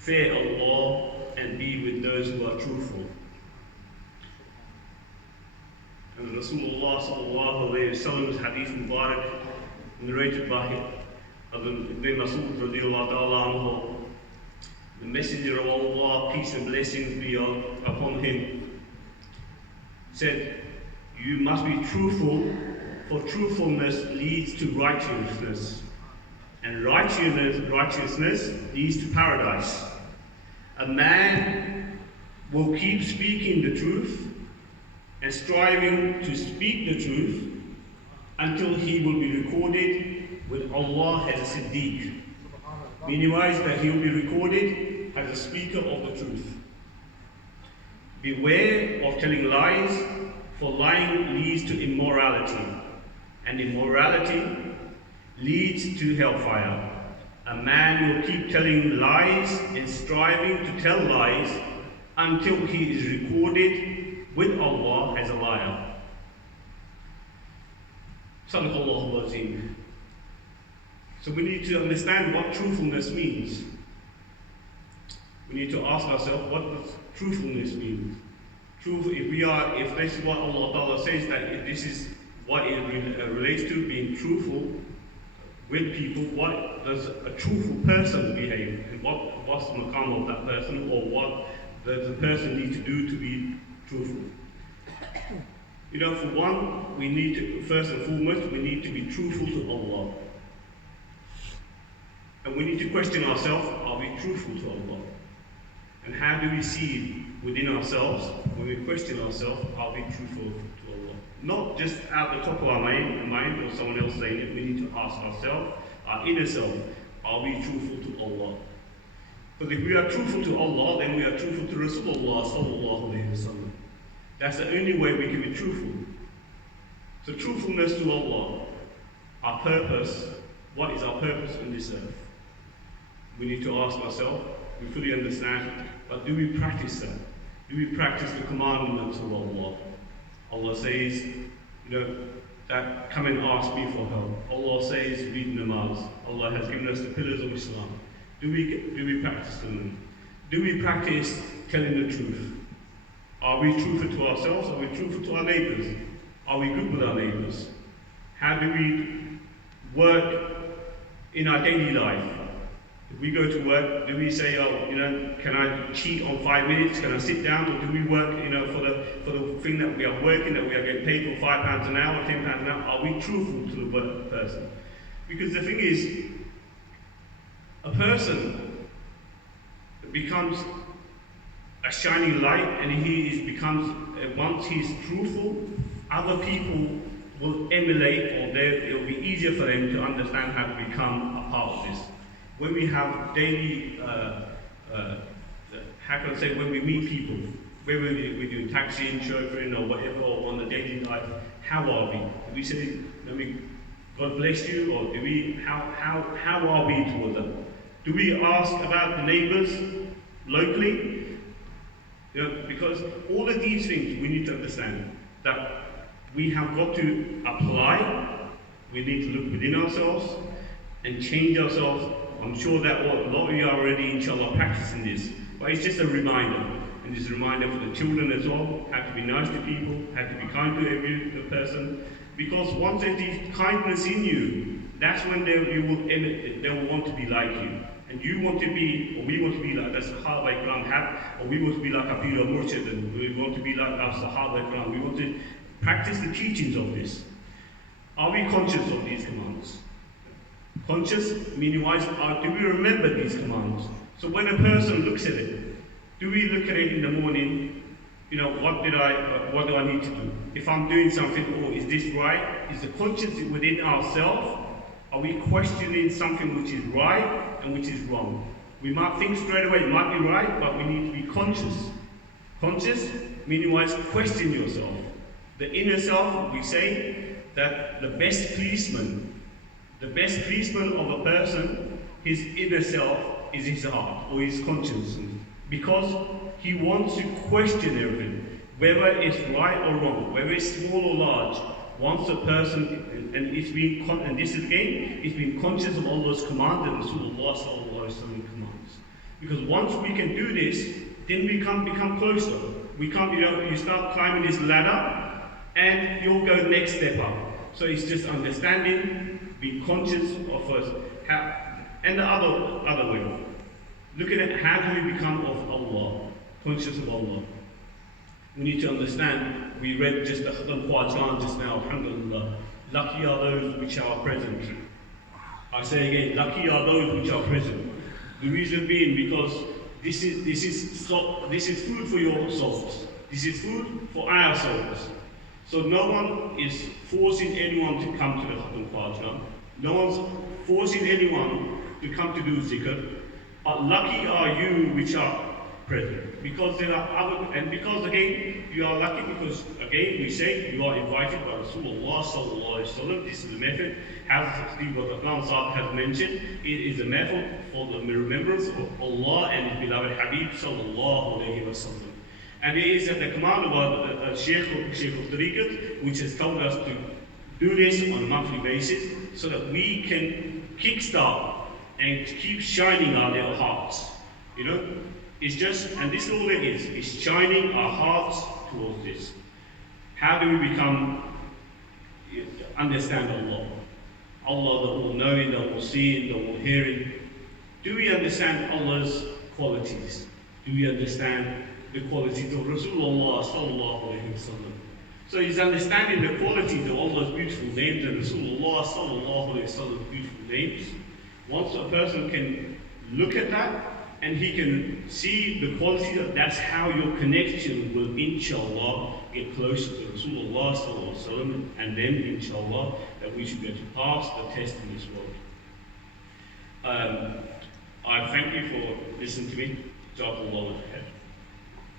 fear Allah and be with those who are truthful. And Rasulullah sallallahu alayhi wa sallam's hadith Mubarak, narrated by Ibn Masud radiallahu ta'ala anhu, the Messenger of Allah, peace and blessings be upon him, said, "You must be truthful, for truthfulness leads to righteousness, and righteousness leads to paradise. A man will keep speaking the truth and striving to speak the truth until he will be recorded with Allah as a Siddiq." Meaning that he will be recorded as a speaker of the truth. Beware of telling lies, for lying leads to immorality, and immorality leads to hellfire. A man will keep telling lies and striving to tell lies until he is recorded with Allah as a liar. Sadaqallahu al-Azim. So we need to understand what truthfulness means. We need to ask ourselves, what does truthfulness mean? If this is what Allah Ta'ala says, that if this is what it relates to, being truthful with people, what does a truthful person behave? And what's the maqam of that person, or what does the person need to do to be truthful? For one, we need to, first and foremost, we need to be truthful to Allah. And we need to question ourselves, are we truthful to Allah? And how do we see within ourselves, when we question ourselves, are we truthful to Allah? Not just out the top of our mind or someone else saying it, we need to ask ourselves, our inner self, are we truthful to Allah? Because if we are truthful to Allah, then we are truthful to Rasulullah sallallahu alayhi wa sallam. That's the only way we can be truthful. So truthfulness to Allah, our purpose, what is our purpose on this earth? We need to ask ourselves, we fully understand, but do we practice that? Do we practice the commandments of Allah? Allah says, that come and ask me for help. Allah says, read namaz. Allah has given us the pillars of Islam. Do we practice them? Do we practice telling the truth? Are we truthful to ourselves? Are we truthful to our neighbours? Are we good with our neighbours? How do we work in our daily life? If we go to work, do we say, can I cheat on 5 minutes? Can I sit down? Or do we work, for the thing that we are working, that we are getting paid for £5 an hour, £10 an hour? Are we truthful to the person? Because the thing is, a person becomes a shining light, and once he's truthful, other people will emulate, or it will be easier for them to understand how to become a part of this. When we have daily, when we meet people, whether we're doing taxiing, chauffeuring, or whatever, or on the daily life, how are we? Do we say, God bless you, or how are we towards them? Do we ask about the neighbours locally? Because all of these things we need to understand that we have got to apply. We need to look within ourselves and change ourselves. I'm sure that a lot of you are already, inshallah, practicing this, but it's just a reminder. And it's a reminder for the children as well, how to be nice to people, how to be kind to every person. Because once there's this kindness in you, that's when they will want to be like you. And you want to be, or we want to be like the Sahaba Ikram have, or we want to be like Abdullah Murshid, and we want to be like our Sahaba Ikram. We want to practice the teachings of this. Are we conscious of these commands? Conscious, meaning-wise, do we remember these commands? So when a person looks at it, do we look at it in the morning, what do I need to do? If I'm doing something, is this right? Is the conscience within ourselves? Are we questioning something which is right and which is wrong? We might think straight away, it might be right, but we need to be conscious. Conscious, meaning-wise, question yourself. The inner self, we say that the best policeman of a person, his inner self, is his heart or his conscience, because he wants to question everything, whether it's right or wrong, whether it's small or large. Once a person, and this is again, it's been conscious of Allah's command and Rasulullah sallallahu alaihi wasallam commands. Because once we can do this, then we can become closer. We can't, you start climbing this ladder, and you'll go next step up. So it's just understanding, be conscious of first, and the other way. Looking at how do we become of Allah, conscious of Allah. We need to understand, we read just the Khatam Quran just now, alhamdulillah. Lucky are those which are present. I say again, lucky are those which are present. The reason being because this is food for your souls. This is food for our souls. So no one is forcing anyone to come to the Khatam Quran. No one's forcing anyone to come to do zikr. But lucky are you which are present. Because there are other, and because again, you are lucky because again, we say you are invited by Rasulullah sallallahu alaihi wasallam. This is the method, as Steve Bataqan Sahib has mentioned, it is a method for the remembrance of Allah and His beloved Habib sallallahu alaihi wasallam. And it is at the command of our Sheikh of Tariqat, which has told us to do this on a monthly basis so that we can kickstart and keep shining our little hearts. You know, it's just, and this is all it is, it's shining our hearts towards this. How do we understand Allah? Allah, the all-knowing, the all-seeing, the all-hearing. Do we understand Allah's qualities? Do we understand the qualities of Rasulullah sallallahu alaihi wasallam? So he's understanding the qualities of Allah's beautiful names and Rasulullah sallallahu alaihi wasallam's beautiful names. Once a person can look at that and he can see the quality, that's how your connection will, inshallah, get closer to Rasulullah sallallahu alaihi wasallam, and then, inshallah, that we should be able to pass the test in this world. I thank you for listening to me. Jazakallahu khair.